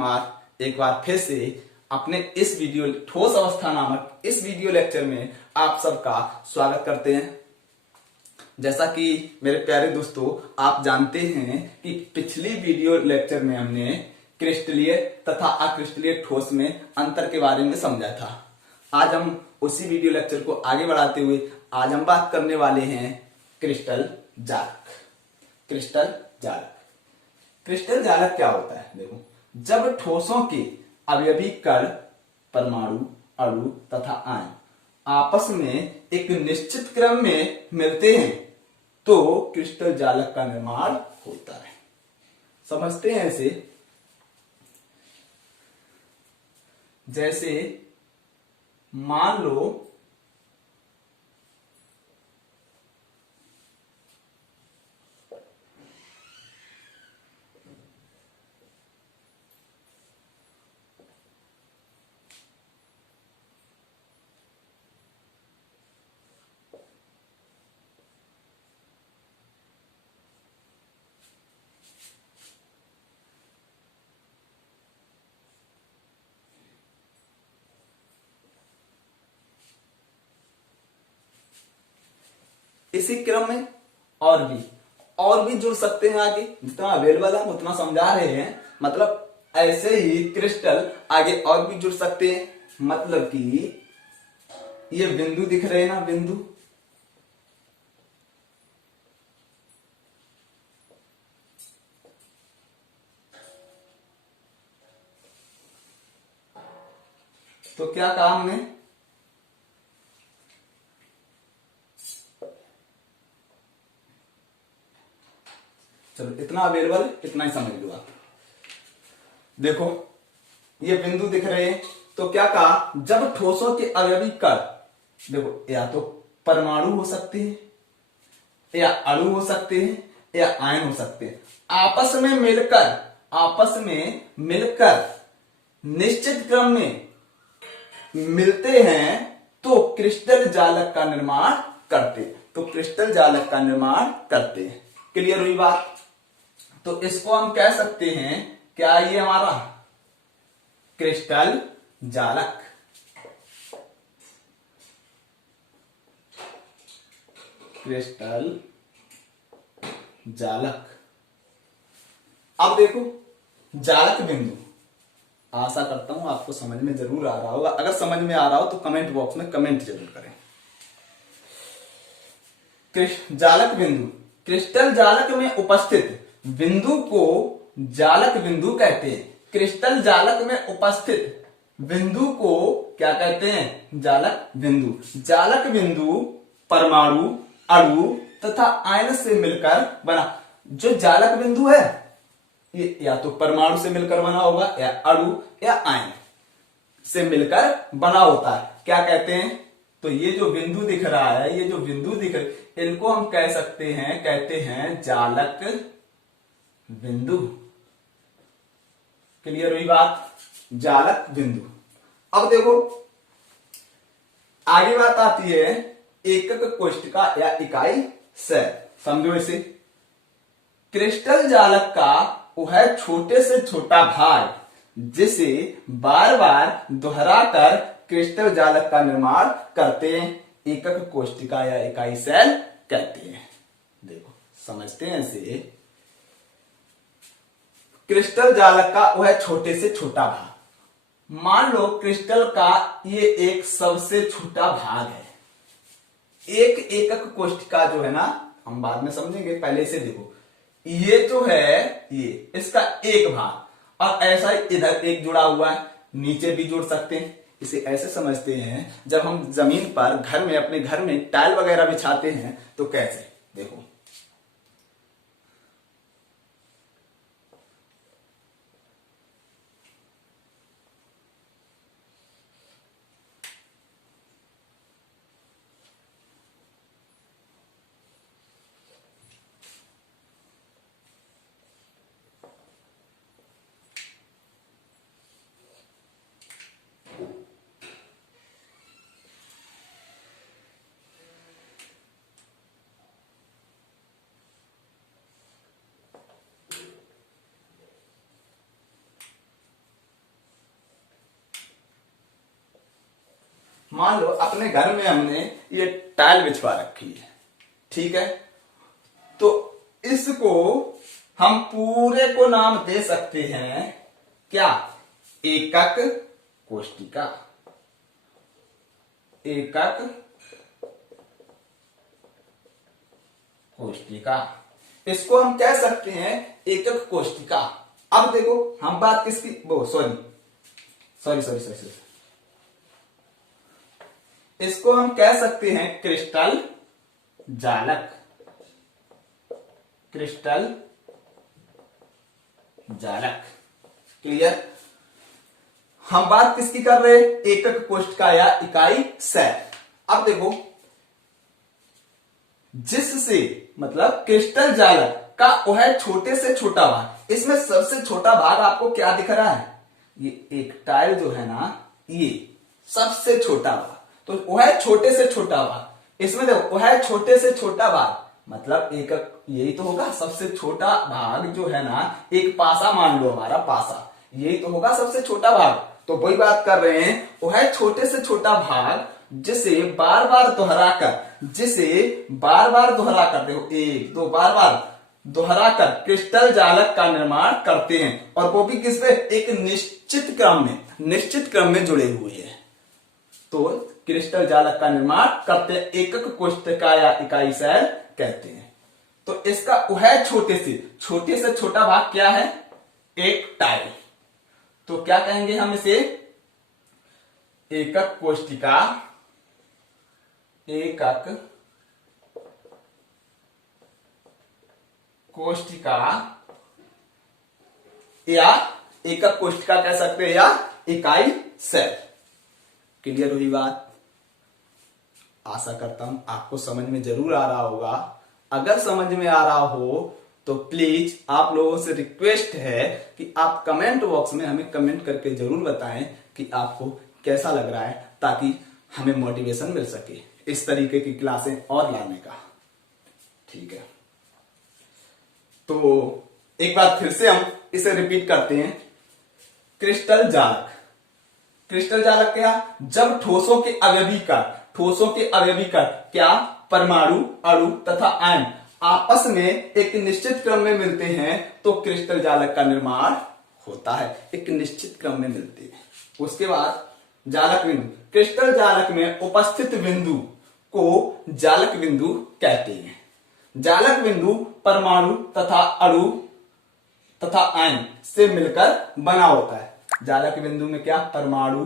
कुमार एक बार फिर से अपने इस वीडियो ठोस अवस्था नामक इस वीडियो लेक्चर में आप सबका स्वागत करते हैं। जैसा कि मेरे प्यारे दोस्तों आप जानते हैं कि पिछली वीडियो लेक्चर में हमने क्रिस्टलीय तथा अक्रिस्टलीय ठोस में अंतर के बारे में समझा था। आज हम उसी वीडियो लेक्चर को आगे बढ़ाते हुए आज हम बात करने वाले हैं क्रिस्टल जालक। क्रिस्टल जालक क्रिस्टल जालक क्या होता है? देखो, जब ठोसों के अवयवी कण, परमाणु, अणु तथा आयन आपस में एक निश्चित क्रम में मिलते हैं तो क्रिस्टल जालक का निर्माण होता है। समझते हैं इसे। जैसे मान लो इसी क्रम में और भी जुड़ सकते हैं। आगे जितना अवेलेबल है उतना समझा रहे हैं। मतलब ऐसे ही क्रिस्टल आगे और भी जुड़ सकते हैं। मतलब कि ये बिंदु दिख रहे हैं ना, बिंदु, तो क्या कहा हमने? चलो इतना अवेलेबल इतना ही समझ लो आप। देखो ये बिंदु दिख रहे हैं तो क्या कहा? जब ठोसों के अवयवी कण, देखो या तो परमाणु हो सकते हैं या अणु हो सकते हैं या आयन हो सकते हैं, आपस में मिलकर निश्चित क्रम में मिलते हैं तो क्रिस्टल जालक का निर्माण करते हैं। तो क्रिस्टल जालक का निर्माण करते हैं। क्लियर हुई बात? तो इसको हम कह सकते हैं, क्या ये हमारा क्रिस्टल जालक। क्रिस्टल जालक। अब देखो जालक बिंदु, आशा करता हूं आपको समझ में जरूर आ रहा होगा। अगर समझ में आ रहा हो तो कमेंट बॉक्स में कमेंट जरूर करें। जालक बिंदु, क्रिस्टल जालक में उपस्थित बिंदु को जालक बिंदु कहते हैं। क्रिस्टल जालक में उपस्थित बिंदु को क्या कहते हैं? जालक बिंदु। जालक बिंदु परमाणु, अणु तथा आयन से मिलकर बना। जो जालक बिंदु है ये या तो परमाणु से मिलकर बना होगा या अणु या आयन से मिलकर बना होता है। क्या कहते हैं? तो ये जो बिंदु दिख रहा है, ये जो बिंदु दिख रहे, इनको हम कह सकते हैं, कहते हैं जालक बिंदु। क्लियर हुई बात? जालक बिंदु। अब देखो आगे बात आती है एकक कोष्ठिका या इकाई सेल। समझो इसे। क्रिस्टल जालक का वह छोटे से छोटा भाग जिसे बार बार दोहराकर क्रिस्टल जालक का निर्माण करते हैं एकक कोष्ठिका या इकाई सेल कहते हैं। देखो समझते हैं इसे। क्रिस्टल जालक का वह छोटे से छोटा भाग, मान लो क्रिस्टल का ये एक सबसे छोटा भाग है। एक एकक कोष्ठिका जो है ना, हम बाद में समझेंगे, पहले इसे देखो। ये जो है ये इसका एक भाग और ऐसा ही इधर एक जुड़ा हुआ है, नीचे भी जुड़ सकते हैं। इसे ऐसे समझते हैं, जब हम जमीन पर घर में अपने घर में टाइल वगैरह बिछाते हैं तो कैसे, देखो मान लो अपने घर में हमने ये टाइल बिछवा रखी है, ठीक है, तो इसको हम पूरे को नाम दे सकते हैं क्या? एकक कोष्टिका। एकक कोष्टिका, इसको हम कह सकते हैं एकक कोष्टिका। अब देखो हम बात किसकी, वो सॉरी, इसको हम कह सकते हैं क्रिस्टल जालक। क्रिस्टल जालक, क्लियर? हम बात किसकी कर रहे हैं? एकक कोष्टिका या इकाई सेल। अब देखो जिससे मतलब क्रिस्टल जालक का वह छोटे से छोटा भाग, इसमें सबसे छोटा भाग आपको क्या दिख रहा है? ये एक टाइल जो है ना, ये सबसे छोटा भाग, तो वह छोटे से छोटा भाग, इसमें देखो वह छोटे से छोटा भाग मतलब एकक, यही तो होगा सबसे छोटा भाग जो है ना, एक पासा मान लो हमारा पासा, यही तो होगा सबसे छोटा भाग। तो वही बात कर रहे हैं, वह छोटे से छोटा भाग जिसे बार बार दोहराकर देखो, एक दो बार बार दोहराकर क्रिस्टल जालक का निर्माण करते हैं, और वो भी किस पे? एक निश्चित क्रम में जुड़े हुए हैं, तो क्रिस्टल जालक का निर्माण करते हैं, एकक कोष्टिका या इकाई सेल कहते हैं। तो इसका वह छोटे से छोटा भाग क्या है? एक टाइल। तो क्या कहेंगे हम इसे? एकक कोष्टिका, एकक कोष्टिका या एकक कोष्टिका कह सकते हैं, या इकाई सेल। क्लियर हुई बात? आशा करता हूं आपको समझ में जरूर आ रहा होगा। अगर समझ में आ रहा हो तो प्लीज आप लोगों से रिक्वेस्ट है कि आप कमेंट बॉक्स में हमें कमेंट करके जरूर बताएं कि आपको कैसा लग रहा है, ताकि हमें मोटिवेशन मिल सके इस तरीके की क्लासें और लाने का, ठीक है? तो एक बार फिर से हम इसे रिपीट करते हैं। क्रिस्टल जालक क्या? जब ठोसों के अवयवी कण क्या? परमाणु, अणु तथा आयन आपस में एक निश्चित क्रम में मिलते हैं तो क्रिस्टल जालक का निर्माण होता है। एक निश्चित क्रम में मिलते हैं। उसके बाद जालक बिंदु, क्रिस्टल जालक में उपस्थित बिंदु को जालक बिंदु कहते हैं। जालक बिंदु परमाणु तथा अणु तथा आयन से मिलकर बना होता है। जालक बिंदु में क्या? परमाणु,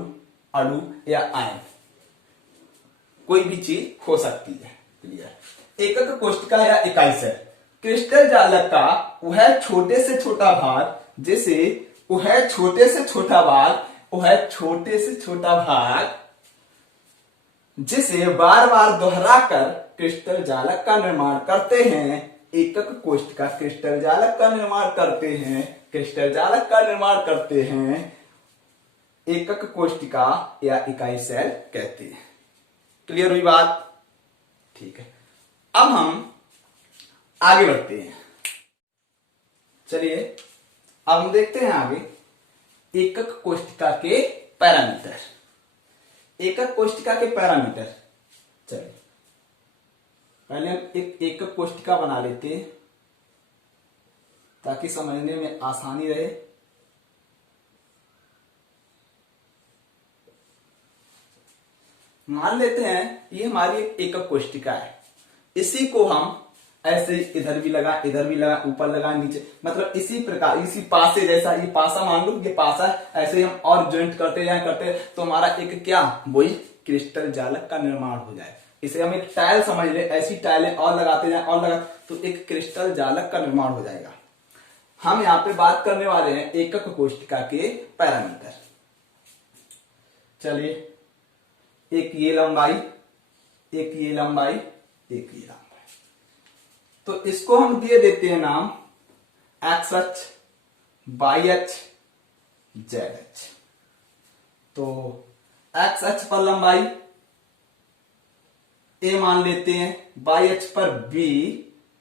अणु या आयन, कोई भी चीज हो सकती है। क्लियर? एकक कोष्टिका या इकाई सेल, क्रिस्टल जालक का वह छोटे से छोटा भाग जिसे बार बार दोहराकर क्रिस्टल जालक का निर्माण करते हैं, एकक कोष्टिका क्रिस्टल जालक का निर्माण करते हैं, एकक कोष्टिका या इकाई सेल कहते हैं। क्लियर हुई बात? ठीक है, अब हम आगे बढ़ते हैं। चलिए अब हम देखते हैं आगे एकक कोष्टिका के पैरामीटर। एकक कोष्टिका के पैरामीटर, चलिए पहले हम एक एकक कोष्टिका बना लेते हैं ताकि समझने में आसानी रहे। मान लेते हैं ये हमारी एक एकक कोष्टिका है, इसी को हम ऐसे इधर भी लगा, ऊपर लगा, नीचे, मतलब इसी प्रकार, इसी पासे जैसा, ये पासा मान लो, ये पासा है, ऐसे हम और ज्वाइंट करते तो हमारा एक क्या? वही क्रिस्टल जालक का निर्माण हो जाए। इसे हम एक टाइल समझ ले, ऐसी टाइलें और लगाते जाए तो एक क्रिस्टल जालक का निर्माण हो जाएगा। हम यहाँ पे बात करने वाले हैं एकक कोष्टिका के पैरामीटर। चलिए, एक ये लंबाई, एक ये लंबाई, एक ये लंबाई, तो इसको हम दिए देते हैं नाम एक्स अक्ष, वाई अक्ष, जेड अक्ष। तो एक्स अक्ष पर लंबाई ए मान लेते हैं, वाई अक्ष पर बी,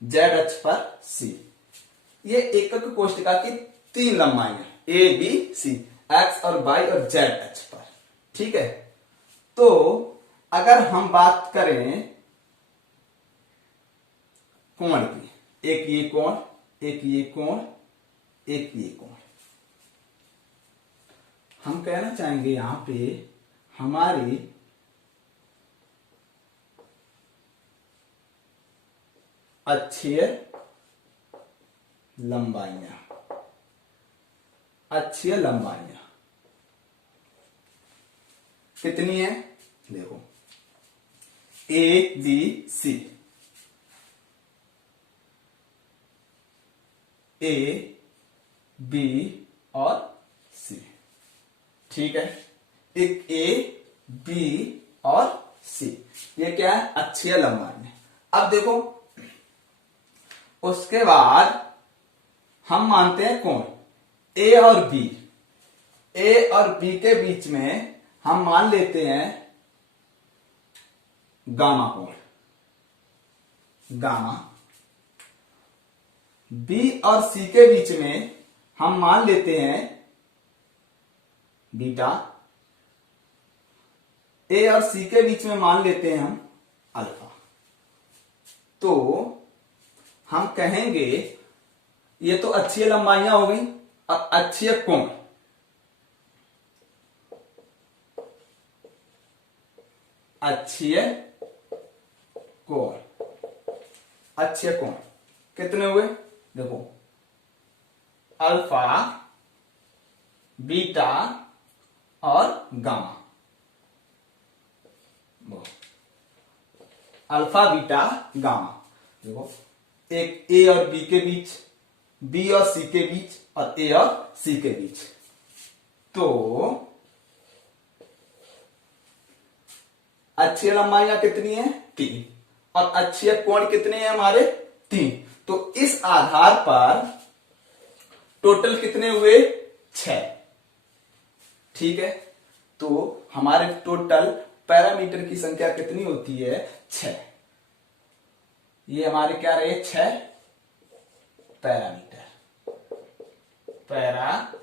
जेड अक्ष पर सी। ये एकक कोष्टिका की तीन लंबाई है, ए बी सी, एक्स और वाई और जेड अक्ष पर। ठीक है, तो अगर हम बात करें कोण की, एक ये कोण, एक ये कोण, एक ये कोण, हम कहना चाहेंगे यहां पे हमारी अक्षीय लंबाइयां, अक्षीय लंबाइयां कितनी है? देखो A B C, A B और सी, ठीक है। एक ए बी और सी, ये क्या है? अक्षीय लंबाई है। अब देखो उसके बाद हम मानते हैं कोण ए और बी, ए और बी के बीच में हम मान लेते हैं गामा कोण, गामा। बी और सी के बीच में हम मान लेते हैं बीटा, ए और सी के बीच में मान लेते हैं हम अल्फा। तो हम कहेंगे ये तो अक्षीय लंबाइयां हो गई, और अक्षीय कोण, अक्षीय कोण, अक्षीय कोण कितने हुए? देखो अल्फा, बीटा और गामा, अल्फा बीटा गामा। देखो एक ए और बी के बीच, बी और सी के बीच, और ए और सी के बीच। तो अक्षीय लंबाइयां कितनी है? 3, और अक्षीय कोण कितने हैं हमारे? 3। तो इस आधार पर टोटल कितने हुए? 6, ठीक है। तो हमारे टोटल पैरामीटर की संख्या कितनी होती है? 6। ये हमारे क्या रहे? 6 पैरामीटर, पैरामीटर।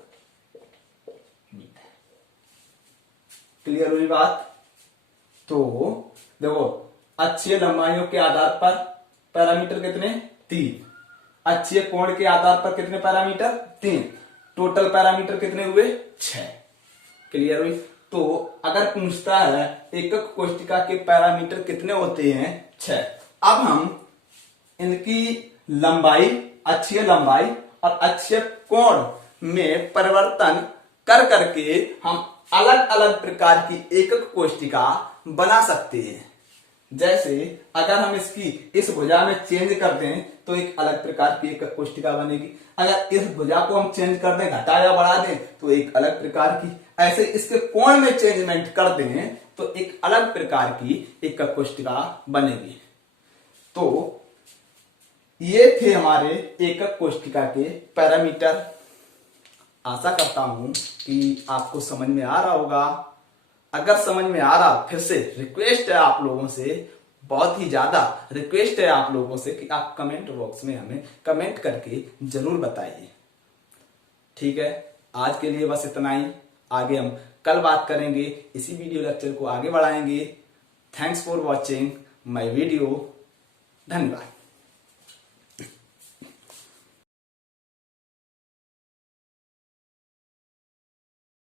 क्लियर हुई बात? तो देखो अक्षीय लंबाइयों के आधार पर पैरामीटर कितने? 3। अक्षीय कोण के आधार पर कितने पैरामीटर? 3। टोटल पैरामीटर कितने हुए? 6। क्लियर हुई? तो अगर पूछता है एकक कोष्टिका के पैरामीटर कितने होते हैं? 6। अब हम इनकी लंबाई, अक्षीय लंबाई और अक्षीय कोण में परिवर्तन कर करके हम अलग अलग प्रकार की एकक कोष्टिका बना सकते हैं। जैसे अगर हम इसकी इस भुजा में चेंज कर दें तो एक अलग प्रकार की एकक कोष्टिका बनेगी। अगर इस भुजा को हम चेंज कर दें, घटा या बढ़ा दें, तो एक अलग प्रकार की। ऐसे इसके कोण में चेंजमेंट कर दें तो एक अलग प्रकार की एकक कोष्टिका बनेगी। तो ये थे हमारे एकक कोष्टिका के पैरामीटर। आशा करता हूं कि आपको समझ में आ रहा होगा। अगर समझ में आ रहा, फिर से रिक्वेस्ट है आप लोगों से, बहुत ही ज्यादा रिक्वेस्ट है आप लोगों से कि आप कमेंट बॉक्स में हमें कमेंट करके जरूर बताइए। ठीक है, आज के लिए बस इतना ही। आगे हम कल बात करेंगे, इसी वीडियो लेक्चर को आगे बढ़ाएंगे। Thanks for watching my video. धन्यवाद।